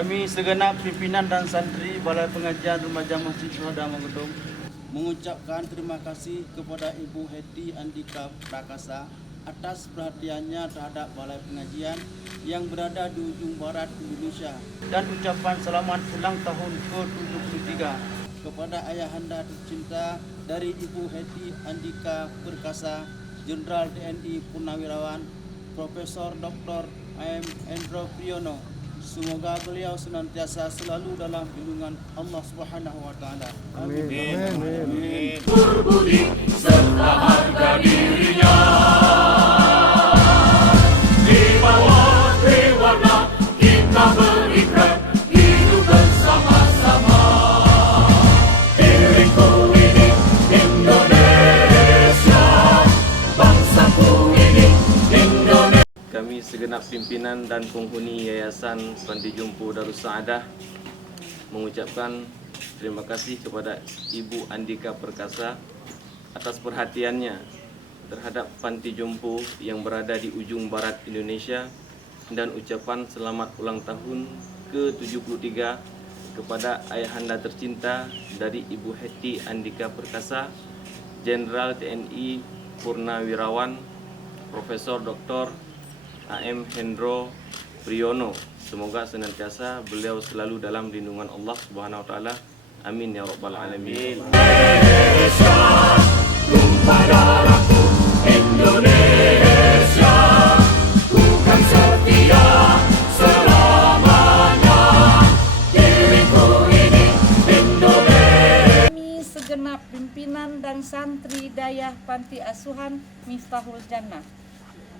Kami segenap pimpinan dan santri Balai Pengajian Remaja Masjid Syuhada Manggudung mengucapkan terima kasih kepada Ibu Hetty Andika Prakasa atas perhatiannya terhadap Balai Pengajian yang berada di ujung barat Indonesia, dan ucapan selamat ulang tahun ke-73 kepada ayahanda tercinta dari Ibu Hetty Andika Perkasa, Jenderal TNI Purnawirawan Profesor Dr. A.M. Hendro Priyono. Semoga beliau senantiasa selalu dalam lindungan Allah Subhanahu wa taala. Amin. Amin. Berbudi serta harga dirinya di bawah triwarna kita berikan hidup bersama-sama. Diriku ini Indonesia, bangsaku ini Indonesia. Kami segenap pimpinan dan penghuni Yayasan Panti Jompo Darus Saadah mengucapkan terima kasih kepada Ibu Andika Perkasa atas perhatiannya terhadap Panti Jompo yang berada di ujung barat Indonesia, dan ucapan selamat ulang tahun ke-73 kepada ayahanda tercinta dari Ibu Hetty Andika Perkasa, Jenderal TNI Purnawirawan Profesor Dr. A.M. Hendro Priyono. Semoga senantiasa beliau selalu dalam lindungan Allah Subhanahu wa taala. Amin ya rabbal alamin. Indonesia, tumpah darahku Indonesia, ku kan setia selamanya. Diriku ini Indonesia. Kami segenap pimpinan dan santri Dayah Panti Asuhan Miftahul Jannah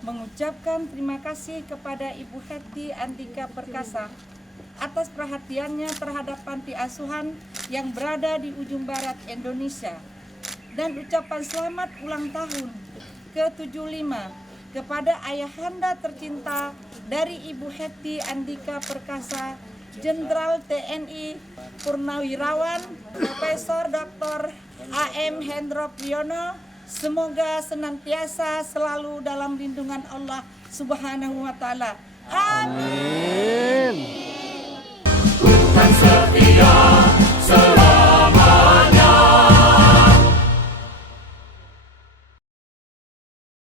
mengucapkan terima kasih kepada Ibu Hetty Andika Perkasa atas perhatiannya terhadap panti asuhan yang berada di ujung barat Indonesia, dan ucapan selamat ulang tahun ke-75 kepada ayahanda tercinta dari Ibu Hetty Andika Perkasa, Jenderal TNI Purnawirawan Profesor Dr. A.M. Hendro Priyono. Semoga senantiasa selalu dalam lindungan Allah Subhanahu wa taala. Amin. Ku kan setia